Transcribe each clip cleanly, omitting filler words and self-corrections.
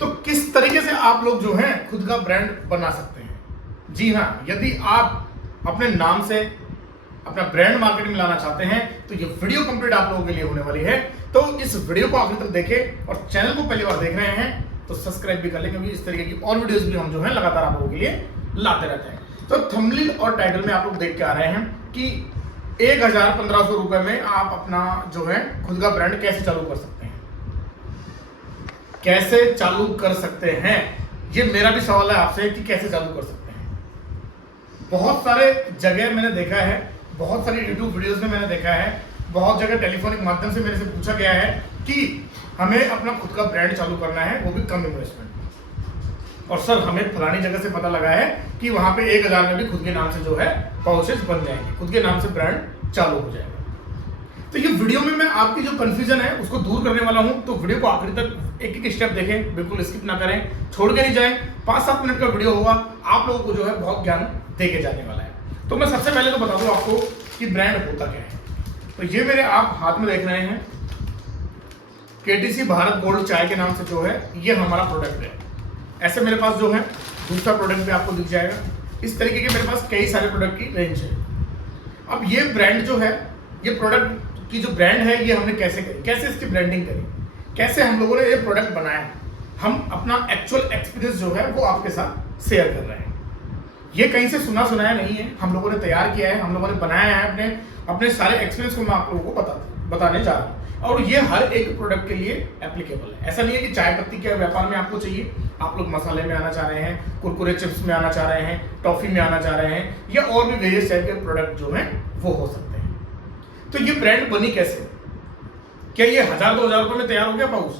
तो किस तरीके से आप लोग जो है खुद का ब्रांड बना सकते हैं? जी हाँ, यदि आप अपने नाम से अपना ब्रांड मार्केट में लाना चाहते हैं तो ये वीडियो कंप्लीट आप लोगों के लिए होने वाली है। तो इस वीडियो को आखिर तक देखें और चैनल को पहली बार देख रहे हैं तो सब्सक्राइब भी कर लें, क्योंकि इस तरीके की और वीडियोस भी हम जो है लगातार आप लोगों के लिए लाते रहते हैं। तो थंबनेल और टाइटल में आप लोग देख के आ रहे हैं कि 1000-1500 रुपए में आप अपना जो है खुद का ब्रांड कैसे चालू कर सकते हैं, कैसे चालू कर सकते हैं। ये मेरा भी सवाल है आपसे कि कैसे चालू कर सकते हैं। बहुत सारे जगह मैंने देखा है, बहुत सारी यूट्यूब वीडियोस में मैंने देखा है, बहुत जगह टेलीफोनिक माध्यम से मेरे से पूछा गया है कि हमें अपना खुद का ब्रांड चालू करना है, वो भी कम इन्वेस्टमेंट, और सर हमें फलानी जगह से पता लगा है कि वहां पे 1000 में भी खुद के नाम से जो है पाउचेस बन जाएंगे, खुद के नाम से ब्रांड चालू हो जाएगा। तो ये वीडियो में मैं आपकी जो कंफ्यूजन है उसको दूर करने वाला हूं। तो वीडियो को आखिर तक एक एक स्टेप देखें, बिल्कुल स्किप ना करें, छोड़ के नहीं जाएं। 5-7 मिनट का वीडियो होगा, आप लोगों को जो है बहुत ज्ञान देके जाने वाला है। तो मैं सबसे पहले तो बता दूं आपको कि ब्रांड होता क्या है। तो ये मेरे आप हाथ में देख रहे हैं केटीसी भारत गोल्ड चाय के नाम से जो है ये हमारा प्रोडक्ट है। ऐसे मेरे पास जो है दूसरा प्रोडक्ट भी आपको दिख जाएगा। इस तरीके के मेरे पास कई सारे प्रोडक्ट की रेंज है। अब ये ब्रांड जो है, ये प्रोडक्ट की जो ब्रांड है ये हमने कैसे करी, कैसे इसकी ब्रांडिंग करी, कैसे हम लोगों ने ये प्रोडक्ट बनाया, हम अपना एक्चुअल एक्सपीरियंस जो है वो आपके साथ शेयर कर रहे हैं। ये कहीं से सुना सुनाया नहीं है, हम लोगों ने तैयार किया है, हम लोगों ने बनाया है अपने सारे एक्सपीरियंस को मैं आप लोगों को बताने जा रहा हूँ। और ये हर एक प्रोडक्ट के लिए एप्लीकेबल है। ऐसा नहीं है कि चाय पत्ती के व्यापार में आपको चाहिए, आप लोग मसाले में आना चाह रहे हैं, कुरकुरे चिप्स में आना चाह रहे हैं, टॉफी में आना चाह रहे हैं, या और भी वेरियस टाइप के प्रोडक्ट जो हैं वो हो सकते हैं। तो ये ब्रांड बनी कैसे? क्या ये 1000-2000 रुपए में तैयार हो गया पाउच?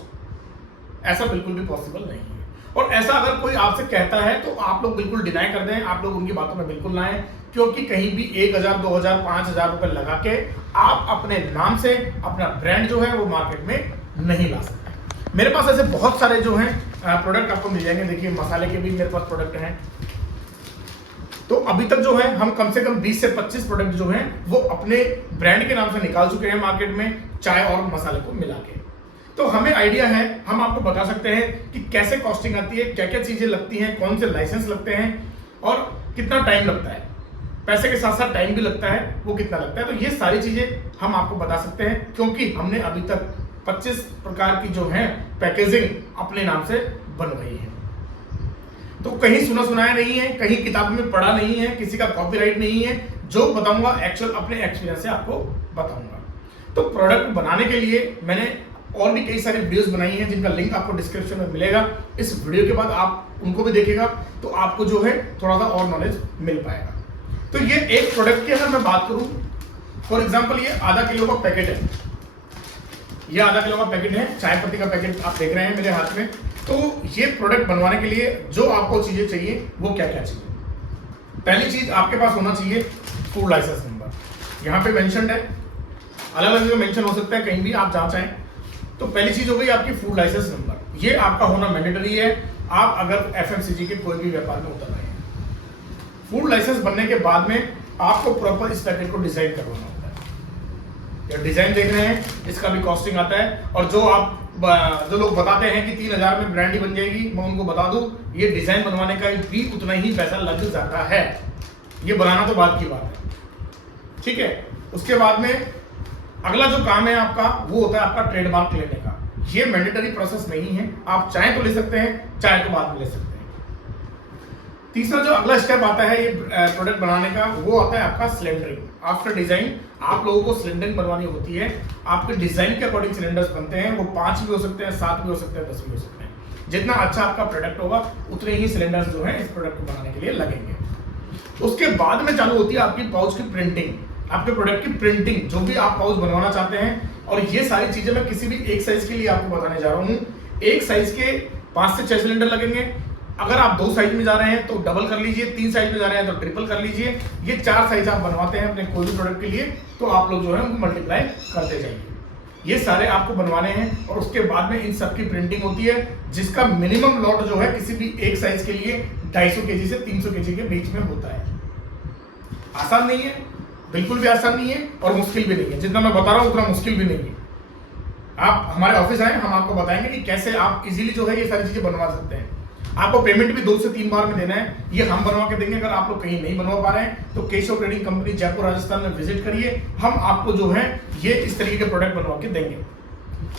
ऐसा बिल्कुल भी पॉसिबल नहीं है। और ऐसा अगर कोई आपसे कहता है तो आप लोग बिल्कुल डिनाई कर दें, आप लोग उनकी बातों में बिल्कुल ना आए, क्योंकि कहीं भी 1000, 2000, 5000 रुपए लगा के आप अपने नाम से अपना ब्रांड जो है वो मार्केट में नहीं ला सकते। मेरे पास ऐसे बहुत सारे जो हैं प्रोडक्ट आपको मिल जाएंगे। देखिए मसाले के भी मेरे पास प्रोडक्ट हैं। तो अभी तक जो है हम कम से कम 20 से 25 प्रोडक्ट जो हैं वो अपने ब्रांड के नाम से निकाल चुके हैं मार्केट में, चाय और मसाले को मिला के। तो हमें आइडिया है, हम आपको बता सकते हैं कि कैसे कॉस्टिंग आती है, क्या क्या चीजें लगती हैं, कौन से लाइसेंस लगते हैं और कितना टाइम लगता है। पैसे के साथ साथ टाइम भी लगता है, वो कितना लगता है। तो ये सारी चीजें हम आपको बता सकते हैं, क्योंकि हमने अभी तक 25 प्रकार की जो है पैकेजिंग अपने नाम से बनवाई है। तो कहीं सुना सुनाया नहीं है, कहीं किताब में पढ़ा नहीं है, किसी का कॉपीराइट नहीं है। जो बताऊंगा एक्चुअल अपने एक्सपीरियंस से आपको बताऊंगा। तो प्रोडक्ट बनाने के लिए मैंने और भी कई सारी वीडियोस बनाई हैं, जिनका लिंक आपको डिस्क्रिप्शन में मिलेगा। इस वीडियो के बाद आप उनको भी देखिएगा तो आपको जो है थोड़ा सा और नॉलेज मिल पाएगा। तो ये एक प्रोडक्ट की अगर मैं बात करूं, फॉर एग्जांपल ये आधा किलो का पैकेट है, ये आधा किलो का पैकेट है, चाय पत्ती का पैकेट आप देख रहे हैं मेरे हाथ में। तो ये प्रोडक्ट बनवाने के लिए जो आपको चीजें चाहिए वो क्या क्या चाहिए? पहली चीज आपके पास होना चाहिए फूड लाइसेंस नंबर। यहाँ पे मेंशन है, अलग अलग जगह मेंशन हो सकता है, कहीं भी आप जहाँ चाहें। तो पहली चीज हो गई आपकी फूड लाइसेंस नंबर, ये आपका होना मैंडेटरी है। आप अगर एफएमसीजी के कोई भी व्यापार में उतर रहे हैं, फूड लाइसेंस बनने के बाद में आपको प्रॉपर इस पैकेट को डिजाइन करवाना होता है। ये डिजाइन देख रहे हैं, इसका भी कॉस्टिंग आता है। और जो लोग बताते हैं कि 3000 में ब्रांड ही बन जाएगी, मैं उनको बता दूं ये डिजाइन बनवाने का भी उतना ही पैसा लग जाता है। ये बनाना तो बात की बात है, ठीक है। उसके बाद में अगला जो काम है आपका वो होता है आपका ट्रेडमार्क लेने का। ये मैंडेटरी प्रोसेस नहीं है, आप चाहे तो ले सकते हैं, चाहे तो बाद में ले सकते हैं। तीसरा जो अगला स्टेप आता है ये प्रोडक्ट बनाने का, वो आता है आपका सिलेंडरिंग। आफ्टर डिजाइन आप लोगों को सिलेंडरिंग बनवानी होती है। आपके डिजाइन के अकॉर्डिंग सिलेंडर्स बनते हैं, वो 5 भी हो सकते हैं, 7 भी हो सकते हैं, 10 भी हो सकते हैं। जितना अच्छा आपका प्रोडक्ट होगा उतने ही सिलेंडर्स जो है इस प्रोडक्ट को बनाने के लिए लगेंगे। उसके बाद में चालू होती है आपकी पाउच की प्रिंटिंग, आपके प्रोडक्ट की प्रिंटिंग, जो भी आप पाउच बनवाना चाहते हैं। और ये सारी चीजें मैं किसी भी एक साइज के लिए आपको बताने जा रहा हूँ। एक साइज के 5 से 6 सिलेंडर लगेंगे। अगर आप 2 साइज में जा रहे हैं तो डबल कर लीजिए, 3 साइज में जा रहे हैं तो ट्रिपल कर लीजिए। ये 4 साइज आप बनवाते हैं अपने कोई भी प्रोडक्ट के लिए, तो आप लोग जो है उनको मल्टीप्लाई करते जाइए। ये सारे आपको बनवाने हैं और उसके बाद में इन सब की प्रिंटिंग होती है, जिसका मिनिमम लॉट जो है किसी भी एक साइज के लिए 250 केजी से 300 केजी के बीच में होता है। आसान नहीं है, बिल्कुल भी आसान नहीं है और मुश्किल भी नहीं है। जितना मैं बता रहा हूं उतना मुश्किल भी नहीं है। आप हमारे ऑफिस आए, हम आपको बताएंगे कि कैसे आप इजीली जो है ये सारी चीजें बनवा सकते हैं। आपको पेमेंट भी 2 से 3 बार में देना है, ये हम बनवा के देंगे। अगर आप लोग कहीं नहीं बनवा पा रहे हैं तो केशव ट्रेडिंग कंपनी जयपुर राजस्थान में विजिट करिए, हम आपको जो है ये इस तरीके के प्रोडक्ट बनवा के देंगे।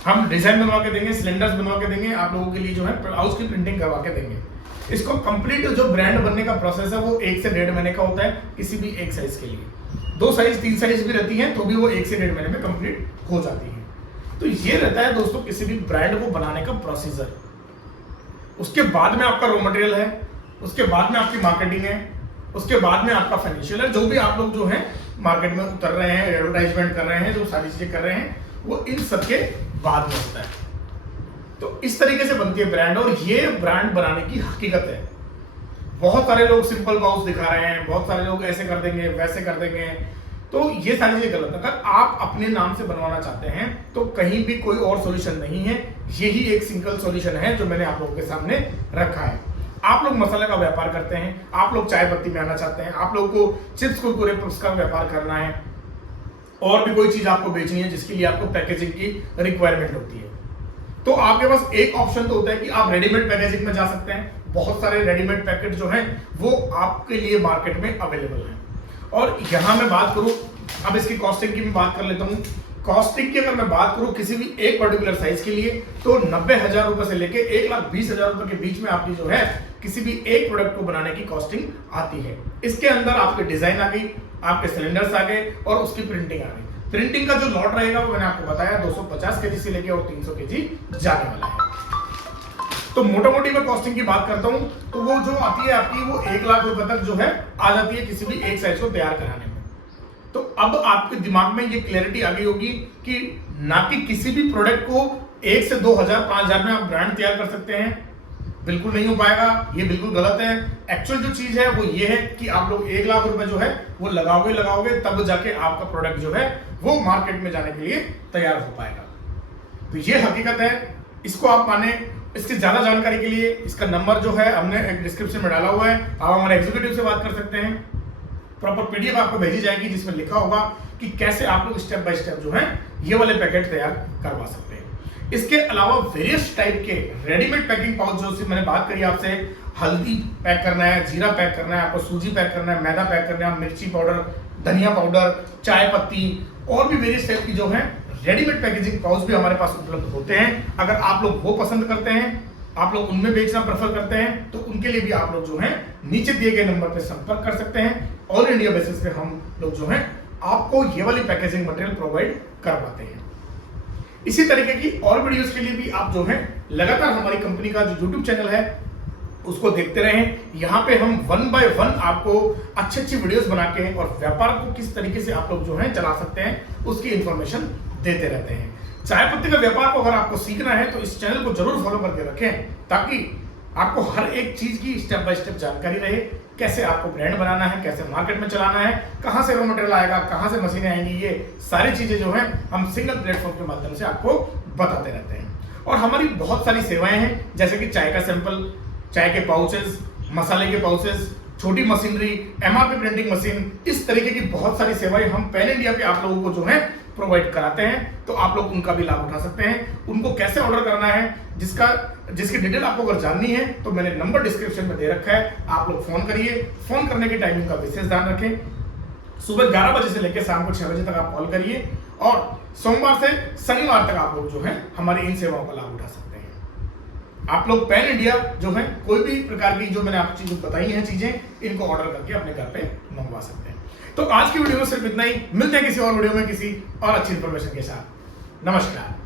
हम डिजाइन बनवा के देंगे, सिलेंडर्स बनवा के देंगे, आप लोगों के लिए जो है हाउस की प्रिंटिंग करवा के देंगे। इसको कंप्लीट जो ब्रांड बनने का प्रोसेस है वो 1 से 1.5 महीने का होता है किसी भी एक साइज के लिए। 2 साइज 3 साइज भी रहती है तो भी वो 1 से 1.5 महीने में कंप्लीट हो जाती है। तो ये रहता है दोस्तों किसी भी ब्रांड को बनाने का प्रोसीजर। उसके बाद में आपका रॉ मटेरियल है, उसके बाद में आपकी मार्केटिंग है, उसके बाद में आपका फाइनेंशियल है। जो भी आप लोग जो है मार्केट में उतर रहे हैं, एडवर्टाइजमेंट कर रहे हैं, जो सारी चीजें कर रहे हैं वो इन सबके बाद में होता है। तो इस तरीके से बनती है ब्रांड, और ये ब्रांड बनाने की हकीकत है। बहुत सारे लोग सिंपल पाउच दिखा रहे हैं, बहुत सारे लोग ऐसे कर देंगे वैसे कर देंगे, तो ये सारी चीजें गलत है। अगर आप अपने नाम से बनवाना चाहते हैं तो कहीं भी कोई और सॉल्यूशन नहीं है, यही एक सिंगल सॉल्यूशन है जो मैंने आप लोगों के सामने रखा है। आप लोग मसाले का व्यापार करते हैं, आप लोग चाय पत्ती में आना चाहते हैं, आप लोगों को चिप्स कुरकुरे का व्यापार करना है, और भी कोई चीज आपको बेचनी है जिसके लिए आपको पैकेजिंग की रिक्वायरमेंट होती है, तो आपके पास एक ऑप्शन तो होता है कि आप रेडीमेड पैकेजिंग में जा सकते हैं। बहुत सारे रेडीमेड पैकेट जो हैं वो आपके लिए मार्केट में अवेलेबल हैं। और यहां मैं बात करूं, अब इसकी कॉस्टिंग की भी बात कर लेता हूं। कॉस्टिंग की अगर मैं बात करूं किसी भी एक पर्टिकुलर साइज के लिए तो 90,000 रुपए से लेके 1,20,000 रुपए के बीच में आपकी जो है किसी भी एक प्रोडक्ट को बनाने की कॉस्टिंग आती है। इसके अंदर आपके डिजाइन आ गई, आपके सिलेंडर्स आ गए और उसकी प्रिंटिंग आ गई। प्रिंटिंग का जो लॉट रहेगा वो मैंने आपको बताया 250 केजी से लेके और 300 केजी जाने वाला है। तो मोटा मोटी मैं कॉस्टिंग की बात करता हूं तो वो जो आती है आपकी वो 1 लाख रुपए तक जो है आ जाती है किसी भी एक साइज को तैयार कराने में। तो अब आपके दिमाग में ये क्लैरिटी आ गई होगी कि ना कि किसी भी प्रोडक्ट को 1 से 2,000 5,000 में आप ब्रांड तैयार कर सकते हैं, बिल्कुल नहीं हो पाएगा, ये बिल्कुल गलत है। एक्चुअल जो चीज है वो ये है कि आप लोग 1 लाख रुपए जो है वो लगाओगे तब जाके आपका प्रोडक्ट जो है वो मार्केट में जाने के लिए तैयार हो पाएगा। तो ये हकीकत है, इसको आप माने। इसकी ज्यादा जानकारी के लिए इसका नंबर जो है हमने एक डिस्क्रिप्शन में डाला हुआ है, आप हमारे एग्जीक्यूटिव से बात कर सकते हैं। प्रॉपर पीडीएफ आपको भेजी जाएगी जिसमें लिखा होगा कि कैसे आप लोग स्टेप बाय स्टेप जो है ये वाले पैकेट तैयार करवा सकते हैं। इसके अलावा वेरियस टाइप के रेडीमेड पैकिंग पाउच जो मैंने बात करी आपसे, हल्दी पैक करना है, जीरा पैक करना है, आपको सूजी पैक करना है, मैदा पैक करना है, मिर्ची पाउडर, धनिया पाउडर, चाय पत्ती और भी वेरियस टाइप की जो है रेडीमेड पैकेजिंग पाउच भी हमारे पास उपलब्ध होते हैं। अगर आप लोग वो पसंद करते हैं, आप लोग उनमें बेचना प्रेफर करते हैं तो उनके लिए भी आप लोग जो है नीचे दिए गए नंबर पे संपर्क कर सकते हैं। ऑल इंडिया बेसिस पे हम लोग जो है आपको ये वाली पैकेजिंग मटेरियल प्रोवाइड करवाते हैं। इसी तरीके की और वीडियोस के लिए भी आप जो है लगातार हमारी कंपनी का जो यूट्यूब चैनल है उसको देखते रहें। यहाँ पे हम 1 बाय 1 आपको अच्छी वीडियोस बना के और व्यापार को किस तरीके से आप लोग जो है चला सकते हैं उसकी इंफॉर्मेशन देते रहते हैं। चाय पत्ती का व्यापार को अगर आपको सीखना है तो इस चैनल को जरूर फॉलो करके रखें ताकि आपको हर एक चीज की स्टेप बाय स्टेप जानकारी रहे। कैसे आपको ब्रांड बनाना है, कैसे मार्केट में चलाना है, कहां से रॉ मटेरियल आएगा, कहां से मशीनें आएंगी, ये सारी चीजें जो है हम सिंगल प्लेटफॉर्म के माध्यम से आपको बताते रहते हैं। और हमारी बहुत सारी सेवाएं हैं जैसे कि चाय का सैंपल, चाय के पाउचेस, मसाले के पाउचेस, छोटी मशीनरी, एमआरपी प्रिंटिंग मशीन, इस तरीके की बहुत सारी सेवाएं हम पैन इंडिया पे आप लोगों को जो है प्रोवाइड कराते हैं। तो आप लोग उनका भी लाभ उठा सकते हैं। उनको कैसे ऑर्डर करना है जिसकी डिटेल आपको अगर जाननी है तो मैंने नंबर डिस्क्रिप्शन में दे रखा है, आप लोग फोन करिए। फोन करने की टाइमिंग का विशेष ध्यान रखें, सुबह 11 बजे से लेकर शाम को 6 बजे तक आप कॉल करिए और सोमवार से शनिवार तक आप लोग जो है हमारी इन सेवाओं का लाभ उठा सकते हैं। आप लोग पैन इंडिया जो है कोई भी प्रकार की जो मैंने आपको चीजें बताई हैं चीजें, इनको ऑर्डर करके अपने घर पे मंगवा सकते हैं। तो आज की वीडियो में सिर्फ इतना ही, मिलते हैं किसी और वीडियो में किसी और अच्छी इंफॉर्मेशन के साथ। नमस्कार।